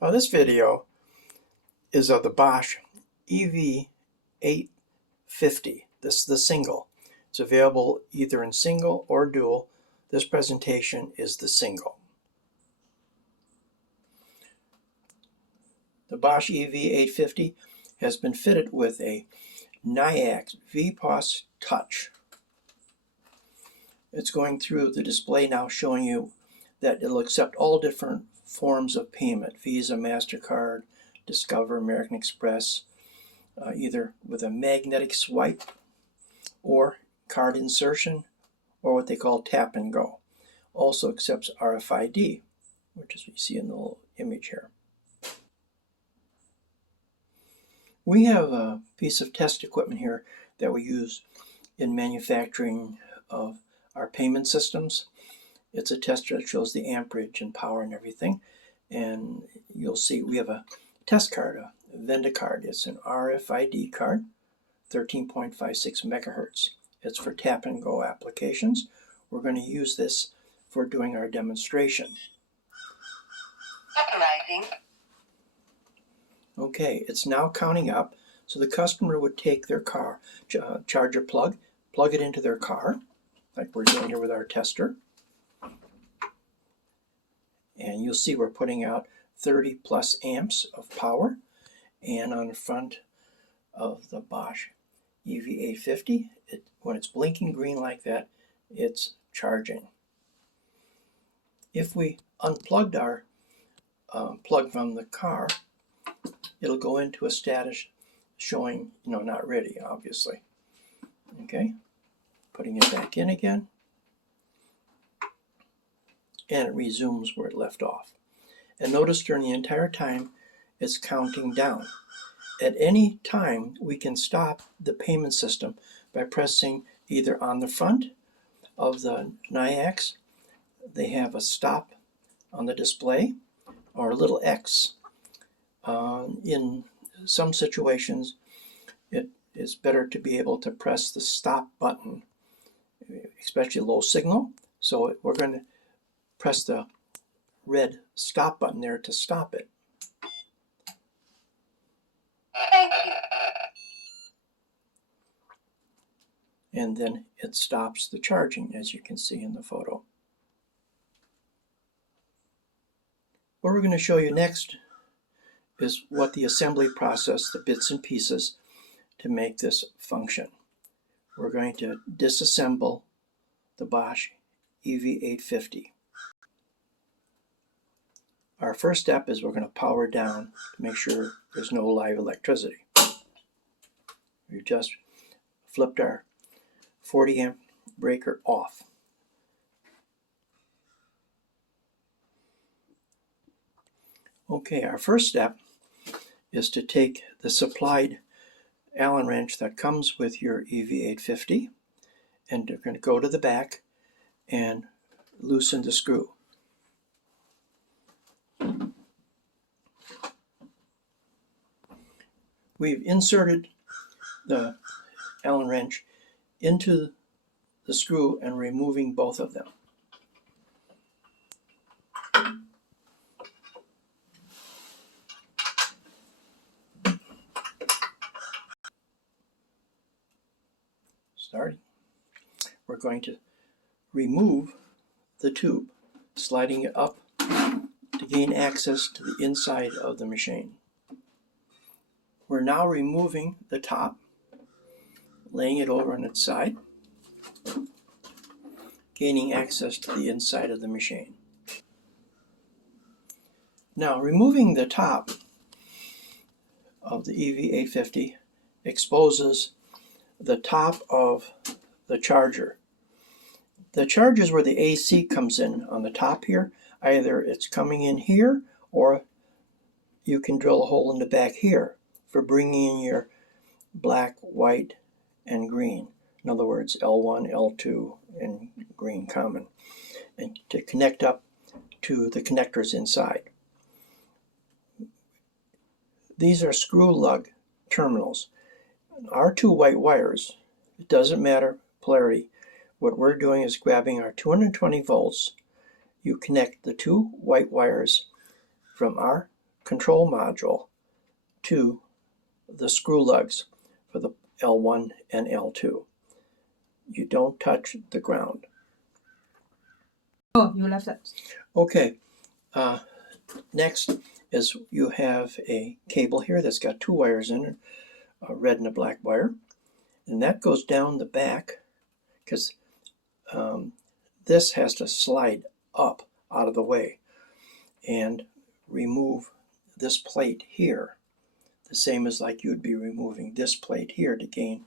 This video is of the Bosch EV850. This is the single. It's available either in single or dual. This presentation is the single. The Bosch EV850 has been fitted with a Nayax VPOS Touch. It's going through the display now, showing you that it'll accept all different forms of payment: Visa, MasterCard, Discover, American Express, either with a magnetic swipe or card insertion, or what they call tap and go. Also accepts RFID, which is what you see in the little image here. We have a piece of test equipment here that we use in manufacturing of our payment systems. It's a tester that shows the amperage and power and everything. And you'll see we have a test card, a VendaCard. It's an RFID card, 13.56 megahertz. It's for tap and go applications. We're going to use this for doing our demonstration. Authorizing. Okay, it's now counting up. So the customer would take their car charger plug it into their car, like we're doing here with our tester. And you'll see we're putting out 30 plus amps of power. And on the front of the Bosch EV850, when it's blinking green like that, it's charging. If we unplugged our plug from the car, it'll go into a status showing, not ready, obviously. Okay, putting it back in again, and it resumes where it left off. And notice during the entire time it's counting down. At any time we can stop the payment system by pressing either on the front of the Nayax, they have a stop on the display, or a little X. In some situations it is better to be able to press the stop button, especially low signal. So we're going to press the red stop button there to stop it. Thank you. And then it stops the charging, as you can see in the photo. What we're going to show you next is what the assembly process, the bits and pieces to make this function. We're going to disassemble the Bosch EV850. Our first step is we're going to power down to make sure there's no live electricity. We just flipped our 40 amp breaker off. Okay, our first step is to take the supplied Allen wrench that comes with your EV850, and you're going to go to the back and loosen the screw. We've inserted the Allen wrench into the screw and removing both of them. Starting. We're going to remove the tube, sliding it up to gain access to the inside of the machine. We're now removing the top, laying it over on its side, gaining access to the inside of the machine. Now, removing the top of the EV850 exposes the top of the charger. The charger is where the AC comes in on the top here. Either it's coming in here, or you can drill a hole in the back here for bringing in your black, white, and green. In other words, L1, L2, and green common, and to connect up to the connectors inside. These are screw lug terminals. Our two white wires, it doesn't matter polarity. What we're doing is grabbing our 220 volts. You connect the two white wires from our control module to the screw lugs for the L1 and L2. You don't touch the ground. Oh, you left that. Okay, next is you have a cable here that's got two wires in it, a red and a black wire, and that goes down the back because this has to slide up out of the way and remove this plate here, the same as like you'd be removing this plate here to gain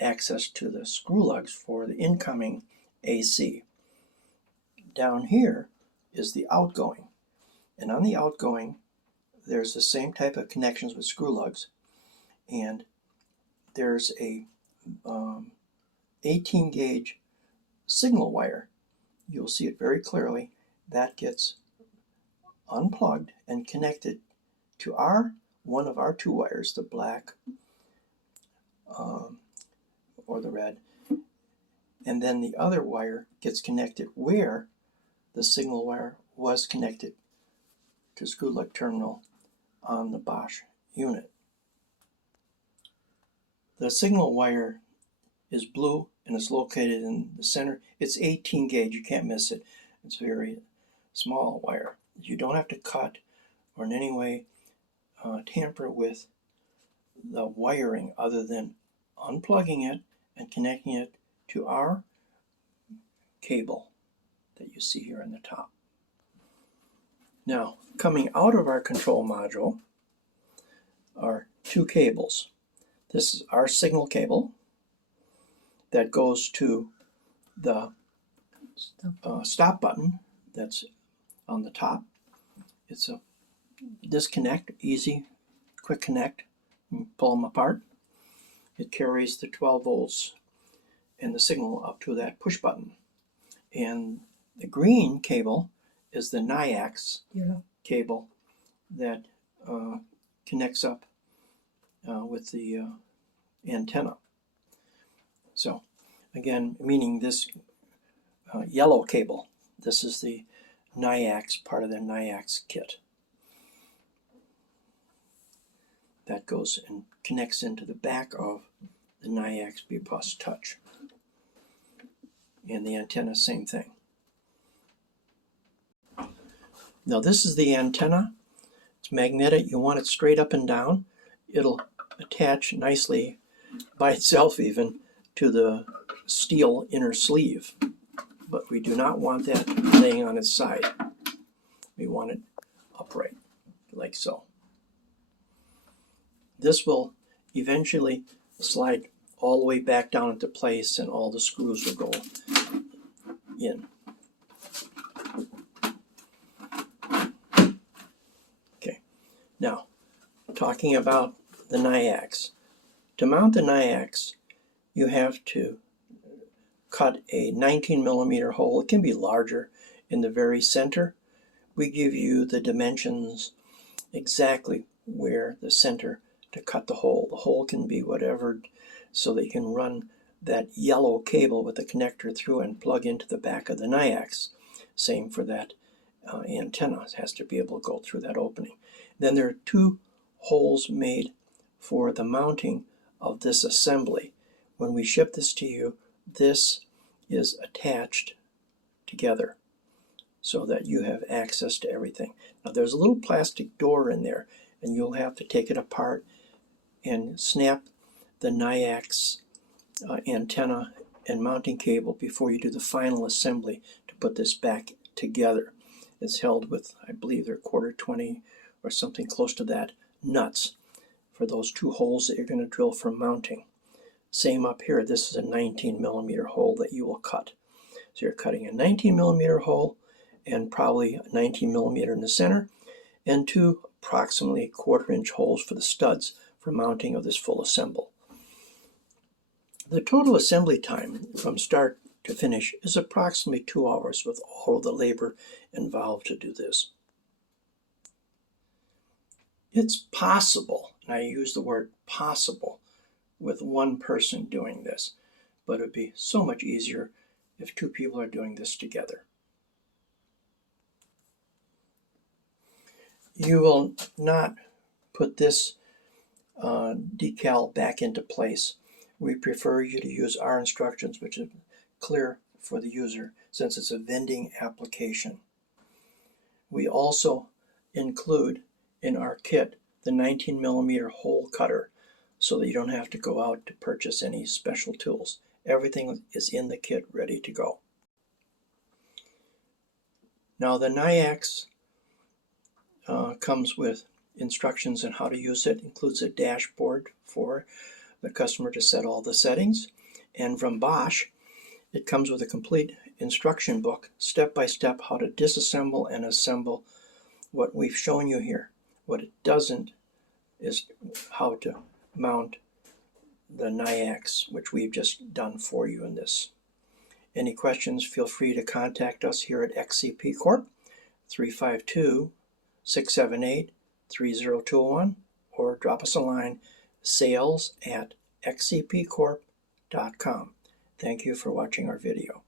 access to the screw lugs for the incoming AC. Down here is the outgoing, and on the outgoing there's the same type of connections with screw lugs, and there's a 18 gauge signal wire. You'll see it very clearly. That gets unplugged and connected to one of our two wires, the black or the red, and then the other wire gets connected where the signal wire was connected to screw lug terminal on the Bosch unit. The signal wire is blue and it's located in the center. It's 18 gauge, you can't miss it. It's a very small wire. You don't have to cut or in any way tamper with the wiring other than unplugging it and connecting it to our cable that you see here on the top. Now, coming out of our control module are two cables. This is our signal cable that goes to the stop button that's on the top. It's a disconnect, easy, quick connect. You pull them apart. It carries the 12 volts and the signal up to that push button. And the green cable is the Nayax cable that connects up with the antenna. So again, meaning this yellow cable, this is the Nayax, part of the Nayax kit. That goes and connects into the back of the Nayax B-Bus Touch. And the antenna, same thing. Now this is the antenna. It's magnetic. You want it straight up and down. It'll attach nicely by itself even to the steel inner sleeve. But we do not want that laying on its side. We want it upright, like so. This will eventually slide all the way back down into place and all the screws will go in. Okay, now talking about the Nayax. To mount the Nayax, you have to cut a 19 millimeter hole. It can be larger in the very center. We give you the dimensions exactly where the center to cut the hole. The hole can be whatever, so that you can run that yellow cable with the connector through and plug into the back of the Nayax. Same for that antenna. It has to be able to go through that opening. Then there are two holes made for the mounting of this assembly. When we ship this to you, this is attached together so that you have access to everything. Now there's a little plastic door in there, and you'll have to take it apart and snap the Nayax antenna and mounting cable before you do the final assembly to put this back together. It's held with, I believe they're 1/4-20 or something close to that, nuts for those two holes that you're going to drill for mounting. Same up here. This is a 19 millimeter hole that you will cut. So you're cutting a 19 millimeter hole and probably a 19 millimeter in the center, and two approximately 1/4 inch holes for the studs for mounting of this full assemble. The total assembly time from start to finish is approximately 2 hours with all of the labor involved to do this. It's possible, and I use the word possible, with one person doing this, but it would be so much easier if two people are doing this together. You will not put this decal back into place. We prefer you to use our instructions, which is clear for the user since it's a vending application. We also include in our kit the 19mm hole cutter so that you don't have to go out to purchase any special tools. Everything is in the kit ready to go. Now the Nayax comes with instructions on how to use it, includes a dashboard for the customer to set all the settings, and from Bosch it comes with a complete instruction book, step by step how to disassemble and assemble what we've shown you here. What it doesn't is how to mount the Nayax, which we've just done for you in this. Any questions, feel free to contact us here at XCP Corp, 352-678-3021, or drop us a line, sales@xcpcorp.com. Thank you for watching our video.